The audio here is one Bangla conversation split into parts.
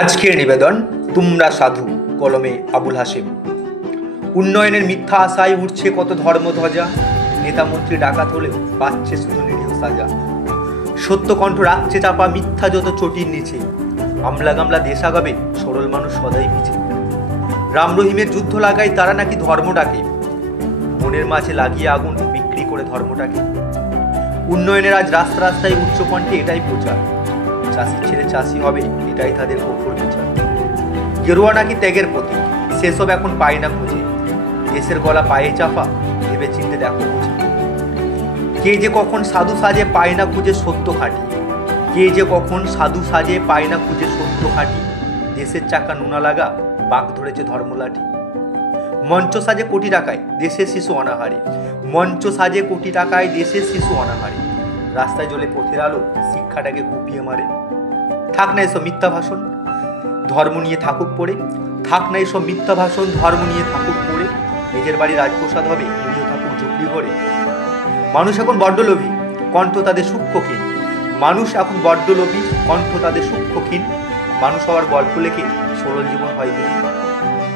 আজকের নিবেদন তোমরা সাধু, কলমে আবুল হাসিম। উন্নয়নের মিথ্যা আশায় উঠছে কত ধর্মধ্বজা, নেতা মন্ত্রী ডাকাত হলেও পাচ্ছে শুধু নিরীহ সাজা। সত্য কণ্ঠ রাখছে চাপা মিথ্যা যত চটির নিচে, আমলা গামলা দেশ আগাবে সরল মানুষ সদাই পিছে। রাম রহিমের যুদ্ধ লাগায় তারা নাকি ধর্মটাকে, মনের মাঝে লাগিয়ে আগুন বিক্রি করে ধর্মটাকে। উন্নয়নের আজ রাস্তা রাস্তায় উচ্চ কণ্ঠে এটাই প্রচার, চাষির ছেলে চাষি হবে এটাই তাদের কঠোর বিচার। গেরুয়া নাকি ত্যাগের প্রতীক, সেসব এখন পায় না খুঁজে, দেশের গলা পায়ে চাপা ভেবে চিনতে দেখো বুঝে। কে যে কখন সাধু সাজে পায় না খুঁজে সত্য খাঁটি, কে যে কখন সাধু সাজে পায় না খুঁজে সত্য খাঁটি। দেশের চাকা নুনা লাগা বাঘ ধরেছে ধর্মলাঠি। মঞ্চ সাজে কোটি টাকায় দেশের শিশু অনাহারে, মঞ্চ সাজে কোটি টাকায় দেশের শিশু অনাহারে। রাস্তায় জ্বলে পথের আলো শিক্ষাটাকে কুপিয়ে মারে। থাক না এসব মিথ্যা ভাষণ, ধর্ম নিয়ে থাকুক পড়ে, থাক না এসব মিথ্যা ভাষণ, ধর্ম নিয়ে থাকুক পড়ে। নিজের বাড়ি রাজপ্রসাদ হবে নিরীহ থাকুক ঝুপড়ি ঘরে। মানুষ এখন বড্ড লোভী, কণ্ঠ তাদের সূক্ষ্মহীন। মানুষ এখন বড্ড লোভী, কণ্ঠ তাদের সূক্ষ্মহীন। মানুষ হওয়ার গল্প লেখে সরল জীবন হয় বিলীন।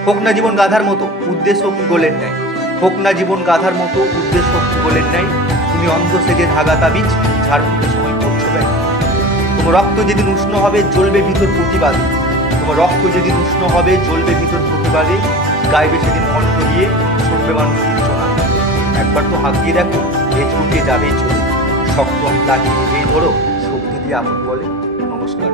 হোক না জীবন গাধার মতো উদ্দেশ্য কি গোলের ন্যায়, হোক না জীবন গাধার মতো উদ্দেশ্য কি গোলের ন্যায়। তুমি অন্ধ সেজে ধাগা তাবিজ ঝাড়ফুঁকের সময় করছো ব্যয়। তোমার রক্ত যেদিন উষ্ণ হবে জ্বলবে ভিতর প্রতিবাদে, তোমার রক্ত যেদিন উষ্ণ হবে জ্বলবে ভিতর প্রতিবাদে। গাইবে সেদিন কণ্ঠ দিয়ে শুনবে মানুষ সূচনা। একবার তো হাত দিয়ে দেখো এ ছুটে যাবেই চলে, শক্ত লাঠি নিজেই ধরো শক্তি দিয়ে আপন বলে। নমস্কার।